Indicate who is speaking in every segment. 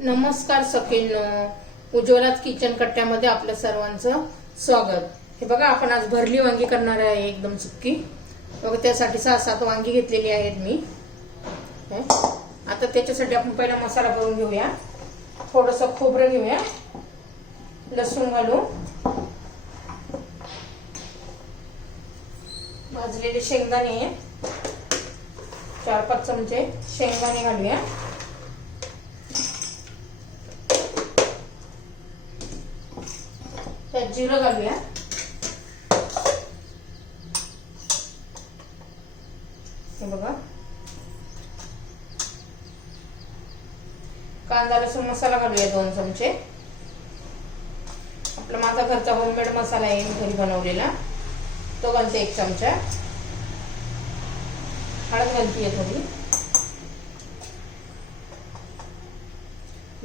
Speaker 1: नमस्कार सखींनो. उज्ज्वलात किचन कट्ट्यामध्ये आपल्या सर्वांचं स्वागत. हे बघा आपण आज भरली वांगी करणार आहे एकदम सुक्की बघा त्यासाठी सहा सात वांगी घेतलेली आहेत मी. आता त्याच्यासाठी आपण पहिला मसाला करून घेऊया. थोडस खोबरं घेऊया. लसूण घालू भाजलेले शेंगदाणे. चार पाच चमचे शेंगदाणे घालूया. जिरं घालूया हे बघा। कांदा लसूण मसाला घालूया दोन चमचे. आपला माझा घरचा होममेड मसाला आहे मी घरी बनवलेला. तो घालते एक चमचा. हळद घालतीये थोडी.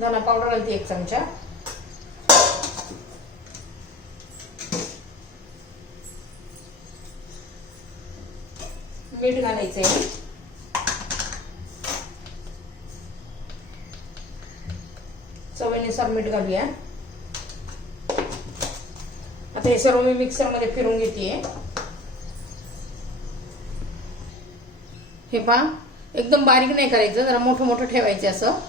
Speaker 1: धना पावडर घालते एक चमचा. मीठ घालायचंय चवीनुसार मीठ घालूया. आता हे सर्व मी मिक्सरमध्ये फिरून घेते हे पहा एकदम बारीक नाही करायचं जरा मोठं मोठं ठेवायचं असं.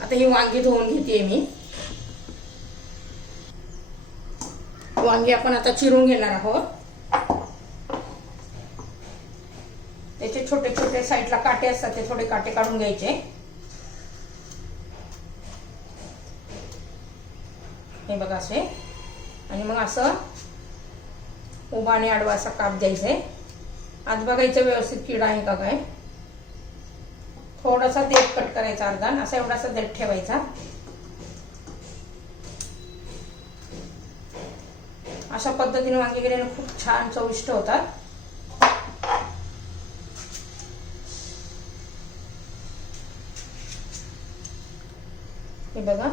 Speaker 1: आता ही वांगी धुवून घेते मी. वांगी आपण आता चिरून घेणार आहोत. त्याचे छोटे छोटे साईडला काटे असतात ते थोडे काटे काढून घ्यायचे. हे बघा असे. आणि मग असं उभा आणि आडवा असा काप द्यायचे. आज बघायचं व्यवस्थित किडा आहे का काय? थोडासा देठ कट करायचा अर्धा असा एवढासा देठ ठेवायचा. अशा पद्धतीने वांगी केल्याने खूप छान चविष्ट होतात. हे बघा.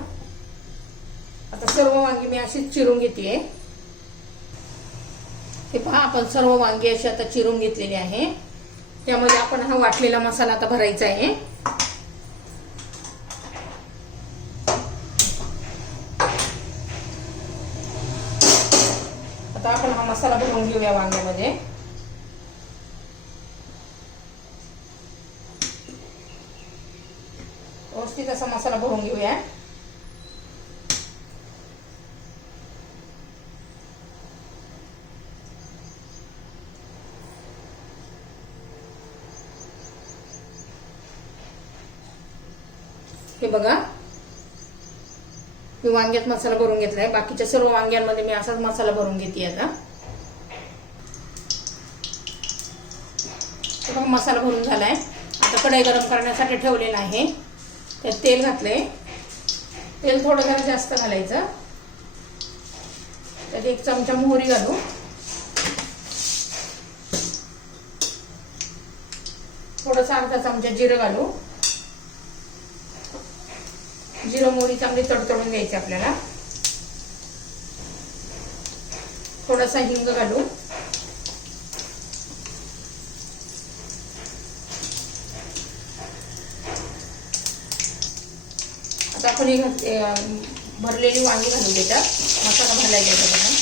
Speaker 1: आता सर्व वांगी मी अशीच चिरून घेते हे पहा आपण सर्व वांगी अशी आता चिरून घेतलेली आहे. त्यामध्ये आपण हा वाटलेला मसाला आता भरायचा आहे. आता आपण हा मसाला भरून घेऊया वांग्यामध्ये. व्यवस्थित असा मसाला भरून घेऊया. हे बघा. मी वांग्यात मसाला भरून घेतलाय. बाकीच्या सर्व वांग्यांमध्ये मी असाच मसाला भरून घेते आता. मसाला भरून झालाय. आता कढई गरम करण्यासाठी ठेवलेला आहे. त्यात तेल घातलंय. तेल थोडं जरा जास्त घालायचं. त्यात एक चमचा मोहरी घालू. थोडंसं अर्धा चमचा जिरं घालू. जिरं मोहरी चांगली तडतडून घ्यायची आपल्याला. थोडासा हिंग घालू आता आपण ही भरलेली वांगी घालून देतात मसाला घालायचा घ्यायचा बघा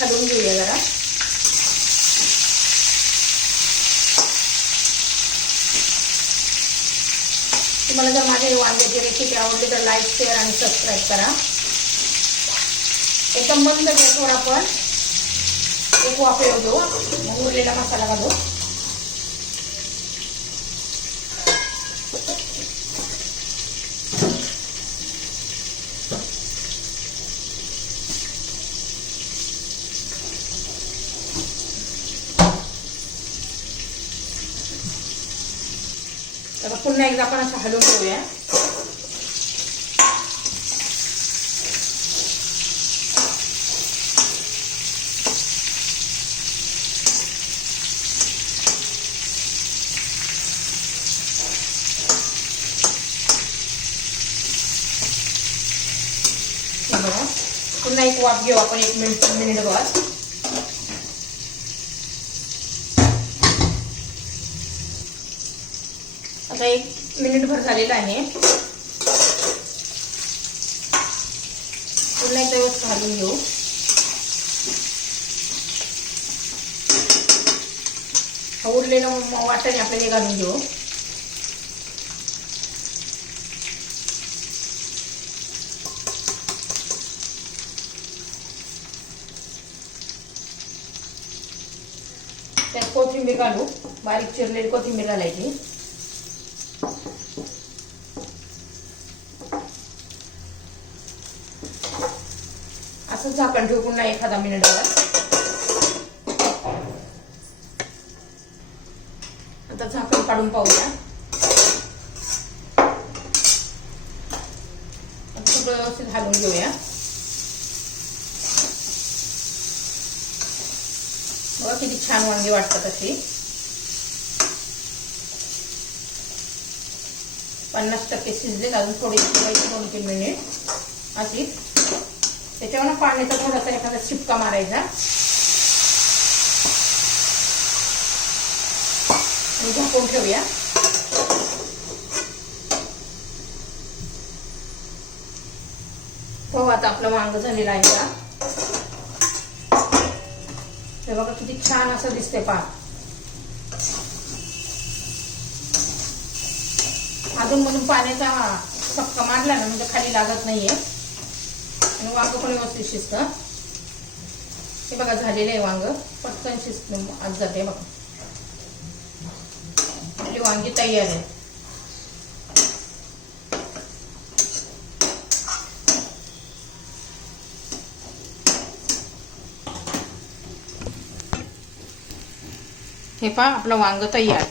Speaker 1: घालून घेऊया जरा. तुम्हाला जर माझी वांग्याची रेसिपी आवडली तर लाईक शेअर आणि सबस्क्राईब करा. एकदम मंद गॅसवर आपण एक वाफ देऊ मग उरलेला मसाला घालू. पुन्हा एकदा आपण असं हलवून घेऊया पुन्हा एक वाफ घेऊ आपण एक मिनिट मिनिट आता एक मिनिट भर झालेला आहे. पुन्हा एकदा व्यवस्थित घालून घेऊ. हा उरलेलं म- वाटण आपल्याला हे घालून घेऊ. त्यात कोथिंबीर घालू. बारीक चिरलेली कोथिंबीर घालायची. असं झाकण ठेवू पुन्हा एखादा मिनिटाला आता झाकण काढून पाहूया. सगळं व्यवस्थित घालून घेऊया. बघा किती छान वांगी वाटतात अशी. पन्नास टक्के शिजले अजून थोडी शिजवायची दोन तीन मिनिट अशी. त्याच्यावर ना पाण्याचा थोडासा एखादा शिपका मारायचा. झाकून ठेवूया. हो आता आपलं वांग झालेलं आहे का? हे बघा किती छान असं दिसते पा अजून म्हणून पाण्याचा चपका मारला ना म्हणजे खाली लागत नाहीये. आणि वांग पण व्यवस्थित शिजत. हे बघा झालेलं आहे वांग. पटकन शिजत आज जाते बघा. आपली वांगी तयार आहे. हे पहा आपलं वांग तयार.